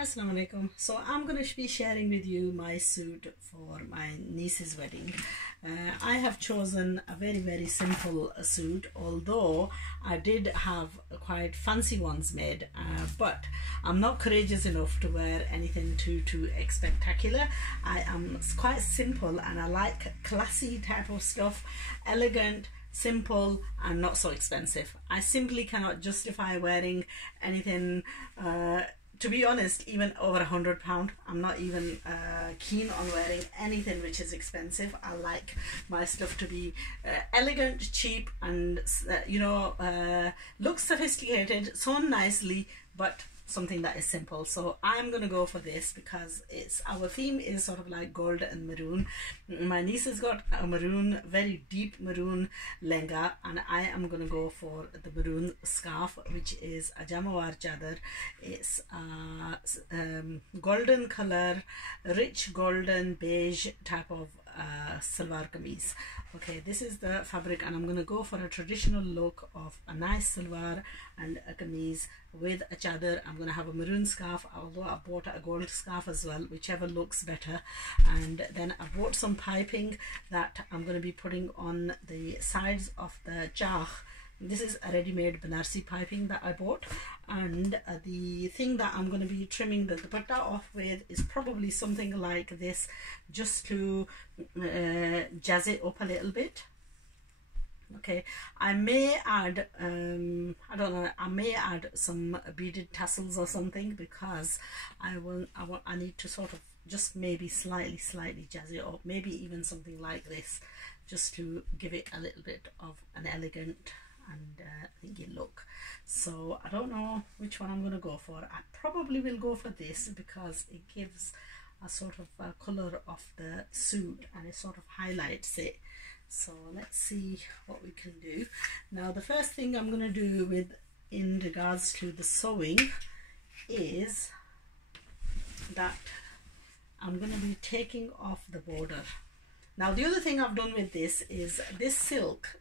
Assalamu alaikum. So I'm going to be sharing with you my suit for my niece's wedding. I have chosen a very simple suit, although I did have quite fancy ones made, but I'm not courageous enough to wear anything too spectacular. I am quite simple and I like classy type of stuff, elegant, simple and not so expensive. I simply cannot justify wearing anything to be honest, even over £100. I'm not even keen on wearing anything which is expensive. I like my stuff to be elegant, cheap, and look sophisticated, sewn nicely, but something that is simple. So I'm gonna go for this because our theme is sort of like gold and maroon. My niece has got a maroon, very deep maroon lehenga, and I am gonna go for the maroon scarf, which is a jamawar chadar. It's golden color, rich golden beige type of salwar kameez. Okay, this is the fabric, and I'm going to go for a traditional look of a nice salwar and a kameez with a chadar. I'm going to have a maroon scarf, although I bought a gold scarf as well, whichever looks better. And then I bought some piping that I'm going to be putting on the sides of the jah. This is a ready-made Banarsi piping that I bought, and the thing that I'm going to be trimming the dupatta off with is probably something like this, just to jazz it up a little bit. Okay, I may add I don't know, I may add some beaded tassels or something, because I need to sort of just maybe slightly jazz it up, maybe even something like this, just to give it a little bit of an elegant and thingy look. So I don't know which one I'm going to go for. I probably will go for this because it gives a sort of colour of the suit and it sort of highlights it. So let's see what we can do. Now the first thing I'm going to do in regards to the sewing is that I'm going to be taking off the border. Now the other thing I've done with this is this silk,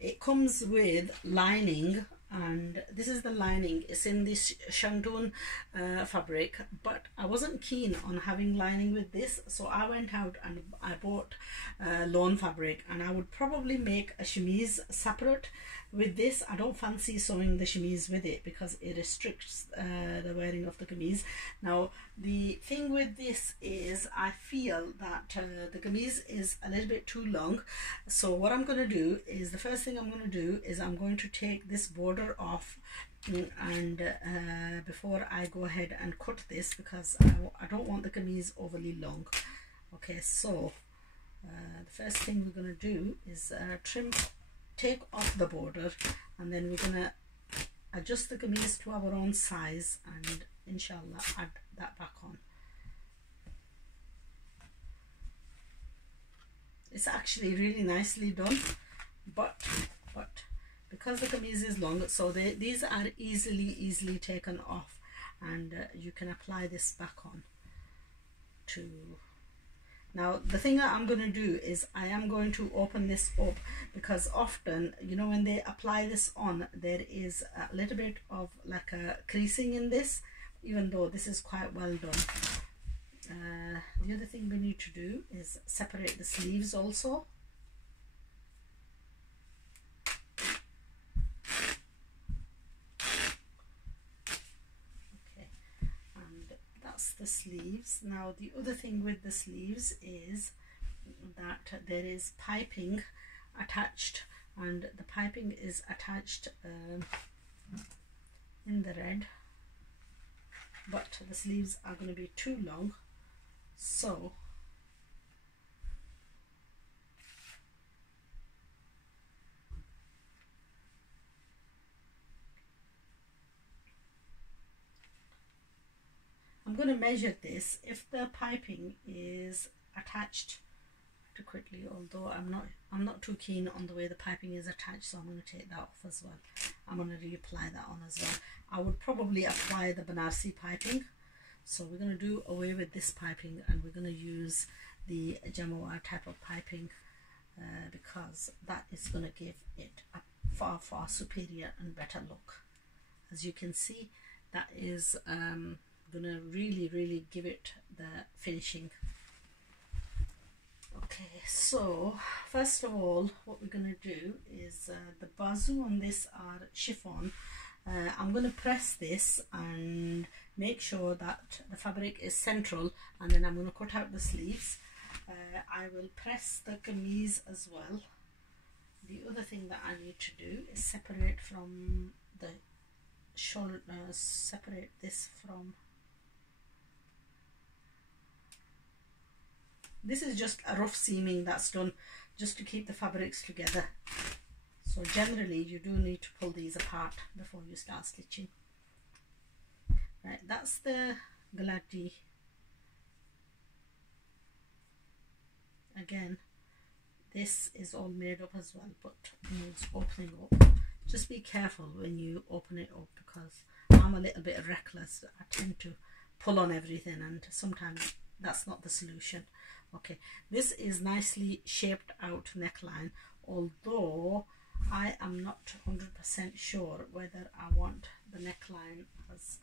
it comes with lining, and this is the lining. It's in this shantoon fabric, but I wasn't keen on having lining with this, so I went out and I bought lawn fabric, and I would probably make a chemise separate with this. I don't fancy sewing the chemise with it because it restricts the wearing of the kameez. Now the thing with this is I feel that the kameez is a little bit too long, so what I'm going to do is, the first thing I'm going to do is I'm going to take this border off, and before I go ahead and cut this, because I don't want the kameez overly long. Okay, so the first thing we're going to do is take off the border, and then we're going to adjust the kameez to our own size and inshallah add that back on. It's actually really nicely done, but because the kameez is long, so these are easily taken off, and you can apply this back on to. Now the thing that I'm going to do is I am going to open this up, because often, you know, when they apply this on, there is a little bit of like a creasing in this, even though this is quite well done. The other thing we need to do is separate the sleeves also. The sleeves. Now the other thing with the sleeves is that there is piping attached, and the piping is attached in the red, but the sleeves are going to be too long, so I'm going to measure this. If the piping is attached too quickly, although I'm not too keen on the way the piping is attached, so I'm going to take that off as well. I'm going to reapply that on as well. I would probably apply the Banarsi piping, so we're going to do away with this piping and we're going to use the jamawar type of piping, because that is going to give it a far superior and better look. As you can see, that is gonna really give it the finishing. Okay, so first of all, what we're gonna do is the bazoo on this are chiffon. I'm going to press this and make sure that the fabric is central, and then I'm going to cut out the sleeves. I will press the kameez as well. The other thing that I need to do is separate from the shoulder, separate this from, this is just a rough seaming that's done just to keep the fabrics together. So generally you do need to pull these apart before you start stitching. Right, that's the galati. Again, this is all made up as well, but needs opening up. Just be careful when you open it up, because I'm a little bit reckless. I tend to pull on everything, and sometimes that's not the solution. Okay, this is nicely shaped out neckline, although I am not 100% sure whether I want the neckline as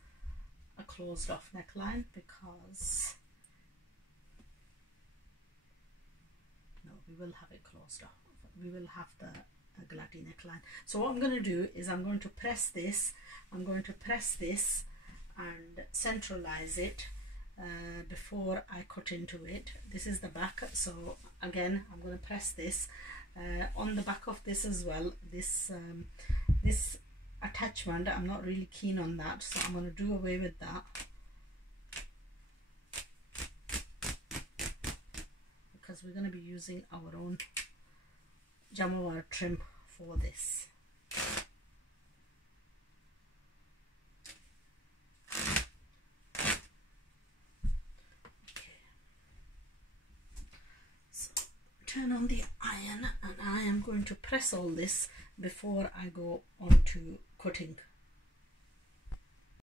a closed off neckline, because no, we will have it closed off. We will have the galati neckline. So what I'm going to do is I'm going to press this. I'm going to press this and centralize it before I cut into it. This is the back, so again I'm going to press this. On the back of this as well, this this attachment, I'm not really keen on that, so I'm going to do away with that, because we're going to be using our own jamawar trim for this. Turn on the iron, and I am going to press all this before I go on to cutting.